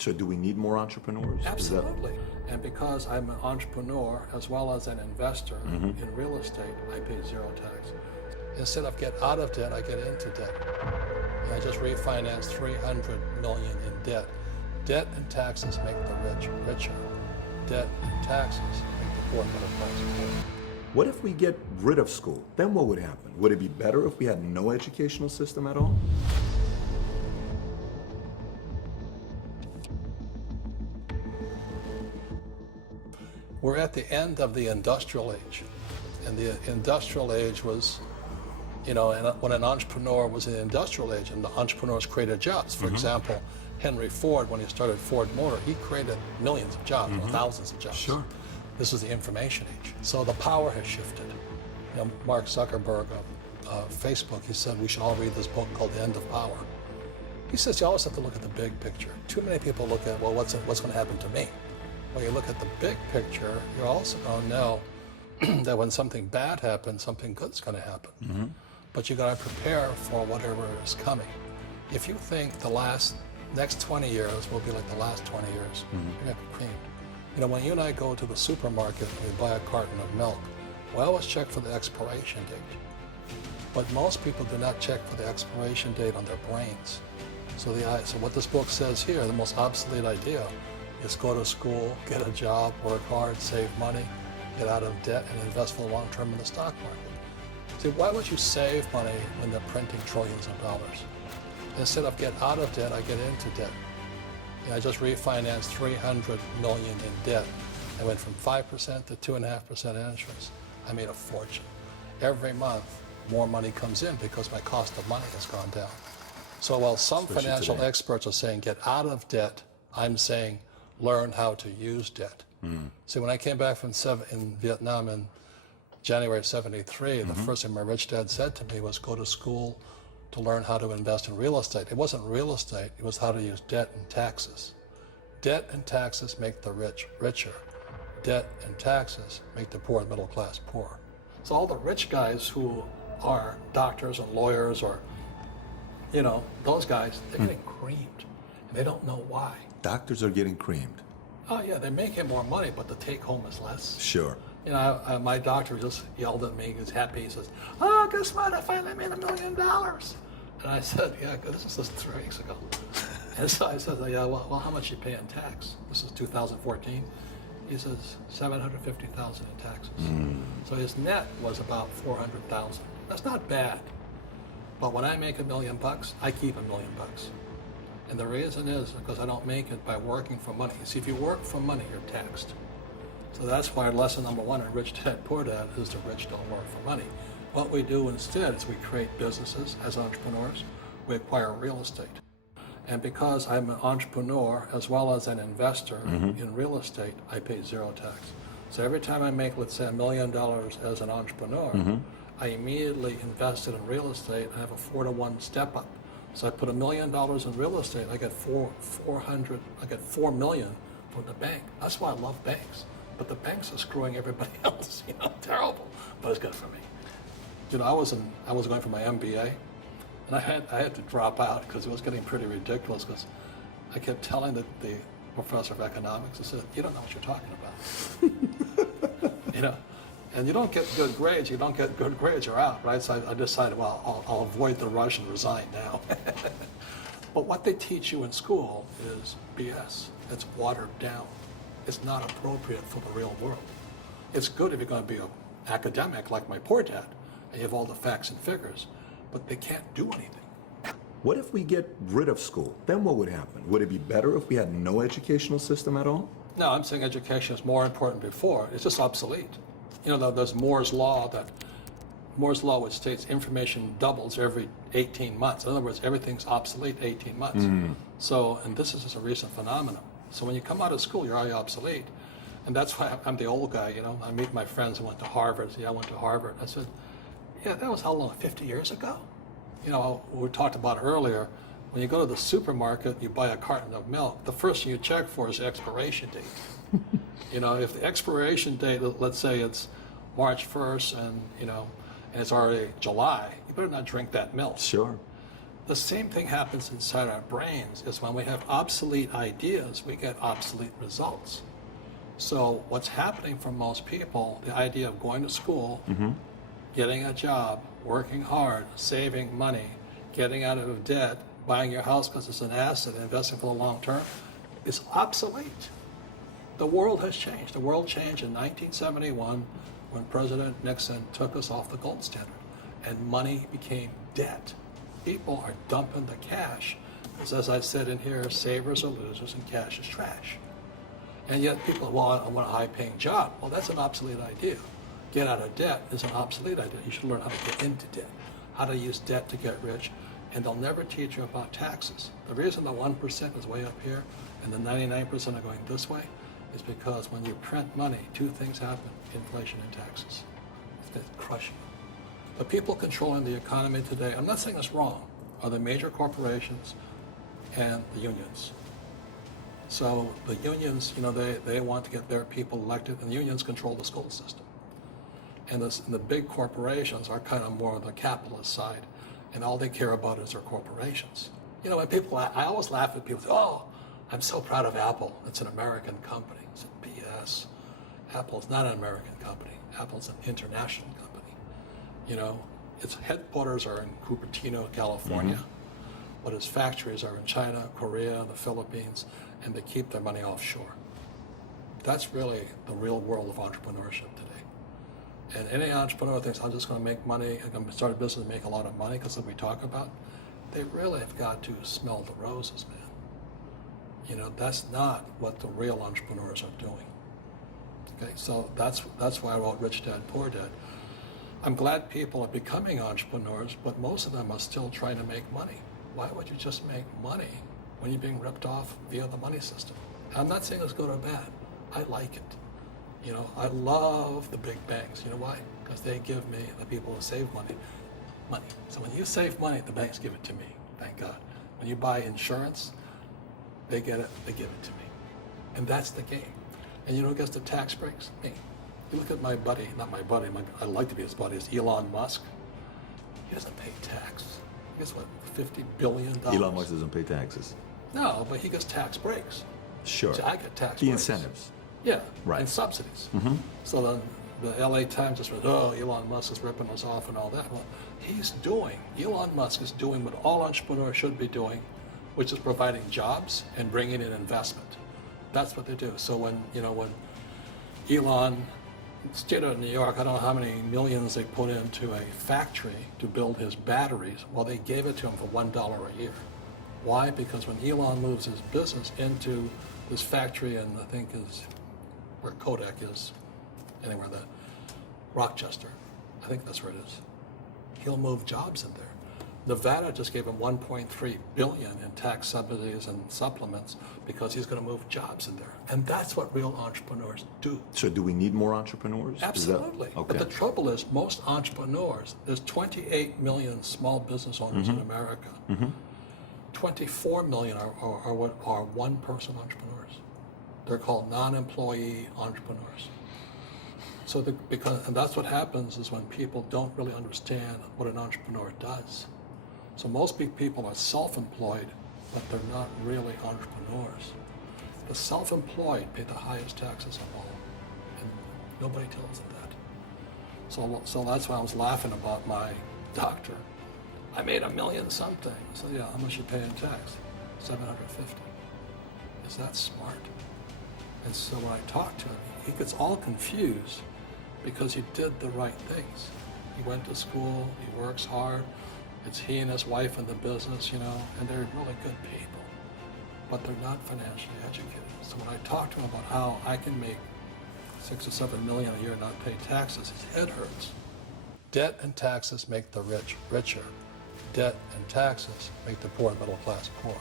So do we need more entrepreneurs? Absolutely. And because I'm an entrepreneur as well as an investor in real estate, I pay zero tax. Instead of get out of debt, I get into debt. And I just refinanced $300 million in debt. Debt and taxes make the rich richer. Debt and taxes make the poor middle class poor. What if we get rid of school? Then what would happen? Would it be better if we had no educational system at all? We're at the end of the industrial age. And the industrial age was, and when an entrepreneur was in the industrial age, and the entrepreneurs created jobs. For example, Henry Ford, when he started Ford Motor, he created millions of jobs, or thousands of jobs. Sure. This was the information age. So the power has shifted. Mark Zuckerberg of Facebook, he said we should all read this book called The End of Power. He says you always have to look at the big picture. Too many people look at, well, what's going to happen to me? When you look at the big picture, you're also going to know that when something bad happens, something good's going to happen. But you got to prepare for whatever is coming. If you think the next 20 years will be like the last 20 years, you're going to be creamed. When you and I go to the supermarket and we buy a carton of milk, we always check for the expiration date. But most people do not check for the expiration date on their brains. So what this book says here, the most obsolete idea, is go to school, get a job, work hard, save money, get out of debt, and invest for the long term in the stock market. See, why would you save money when they're printing trillions of dollars? Instead of get out of debt, I get into debt. I just refinanced $300 million in debt. I went from 5% to 2.5% interest. I made a fortune. Every month, more money comes in because my cost of money has gone down. So while some financial experts are saying get out of debt, I'm saying learn how to use debt. See, when I came back from in Vietnam in January of '73, the first thing my rich dad said to me was go to school to learn how to invest in real estate. It wasn't real estate, it was how to use debt and taxes. Debt and taxes make the rich richer. Debt and taxes make the poor middle class poor. So all the rich guys who are doctors and lawyers or, those guys, they're getting creamed. And they don't know why. Doctors are getting creamed. Oh yeah, they're making more money, but the take home is less. Sure. My doctor just yelled at me, he's happy, he says, oh, guess what, I finally made $1 million. And I said, yeah, this is just 3 weeks ago. And so I said, yeah, well, how much you pay in tax? This is 2014. He says, $750,000 in taxes. So his net was about $400,000. That's not bad. But when I make $1 million, I keep $1 million. And the reason is because I don't make it by working for money. See, if you work for money, you're taxed. So that's why lesson number 1 in Rich Dad, Poor Dad is the rich don't work for money. What we do instead is we create businesses as entrepreneurs. We acquire real estate. And because I'm an entrepreneur as well as an investor in real estate, I pay zero tax. So every time I make, let's say, $1 million as an entrepreneur, I immediately invested in real estate and have a 4-to-1 step up. So I put $1 million in real estate, I get $4 million from the bank. That's why I love banks. But the banks are screwing everybody else, terrible. But it's good for me. I was going for my MBA, and I had to drop out because it was getting pretty ridiculous. Because I kept telling the professor of economics, I said, "You don't know what you're talking about." And you don't get good grades. You don't get good grades, you're out, right? So I decided, well, I'll avoid the rush and resign now. But what they teach you in school is BS. It's watered down. It's not appropriate for the real world. It's good if you're going to be an academic like my poor dad, and you have all the facts and figures, but they can't do anything. What if we get rid of school? Then what would happen? Would it be better if we had no educational system at all? No, I'm saying education is more important before. It's just obsolete. There's Moore's Law, which states information doubles every 18 months. In other words, everything's obsolete 18 months. So, and this is just a recent phenomenon. So when you come out of school, you're already obsolete. And that's why I'm the old guy, I meet my friends who went to Harvard. I went to Harvard. I said, yeah, that was how long, 50 years ago? We talked about earlier, when you go to the supermarket, you buy a carton of milk, the first thing you check for is the expiration date. If the expiration date, let's say it's March 1st and it's already July, you better not drink that milk. Sure. the same thing happens inside our brains. Is when we have obsolete ideas, we get obsolete results. So what's happening for most people, the idea of going to school, getting a job, working hard, saving money, getting out of debt, buying your house because it's an asset, investing for the long term, is obsolete. The world has changed. The world changed in 1971 when President Nixon took us off the gold standard and money became debt. People are dumping the cash because, as I said in here, savers are losers and cash is trash. And yet people, well, I want a high-paying job. Well, that's an obsolete idea. Get out of debt is an obsolete idea. You should learn how to get into debt, how to use debt to get rich, and they'll never teach you about taxes. The reason the 1% is way up here and the 99% are going this way is because when you print money, two things happen: inflation and taxes. They crush you. The people controlling the economy today, I'm not saying it's wrong, are the major corporations and the unions. So the unions, they want to get their people elected, and the unions control the school system. And the big corporations are kind of more on the capitalist side, and all they care about is their corporations. When people, I always laugh at people, say, oh, I'm so proud of Apple. It's an American company. It's a BS. Apple's not an American company. Apple's an international company. Its headquarters are in Cupertino, California, but its factories are in China, Korea, the Philippines, and they keep their money offshore. That's really the real world of entrepreneurship today. And any entrepreneur thinks, I'm just going to make money, I'm going to start a business and make a lot of money because of what we talk about. They really have got to smell the roses, man. That's not what the real entrepreneurs are doing. Okay, so that's why I wrote Rich Dad, Poor Dad. I'm glad people are becoming entrepreneurs, but most of them are still trying to make money. Why would you just make money when you're being ripped off via the money system? I'm not saying it's good or bad. I like it. I love the big banks. You know why? Because they give me, the people who save money. So when you save money, the banks give it to me, thank God. When you buy insurance, they get it, they give it to me. And that's the game. And who gets the tax breaks? Me. You look at my buddy, not my buddy, I'd like to be his buddy, is Elon Musk. He doesn't pay tax. Guess what, $50 billion? Elon Musk doesn't pay taxes. No, but he gets tax breaks. Sure. See, I get tax breaks. The incentives. Yeah, Right. and subsidies. So then the LA Times just went, oh, Elon Musk is ripping us off and all that. Well, Elon Musk is doing what all entrepreneurs should be doing, which is providing jobs and bringing in investment. That's what they do. So when Elon, state of New York, I don't know how many millions they put into a factory to build his batteries. Well, they gave it to him for $1 a year. Why? Because when Elon moves his business into this factory, and I think is where Kodak is, anywhere that Rochester, I think that's where it is. He'll move jobs in there. Nevada just gave him $1.3 billion in tax subsidies and supplements because he's going to move jobs in there. And that's what real entrepreneurs do. So do we need more entrepreneurs? Absolutely. Okay. But the trouble is, most entrepreneurs, there's 28 million small business owners in America. 24 million are what are one-person entrepreneurs. They're called non-employee entrepreneurs. So and that's what happens is when people don't really understand what an entrepreneur does. So most people are self-employed, but they're not really entrepreneurs. The self-employed pay the highest taxes of all, and nobody tells them that. So that's why I was laughing about my doctor. I made $1 million something. So yeah, how much you pay in tax? $750. Is that smart? And so when I talk to him, he gets all confused because he did the right things. He went to school, he works hard. It's he and his wife in the business, and they're really good people, but they're not financially educated. So when I talk to him about how I can make $6 or $7 million a year and not pay taxes, his head hurts. Debt and taxes make the rich richer. Debt and taxes make the poor and middle class poor.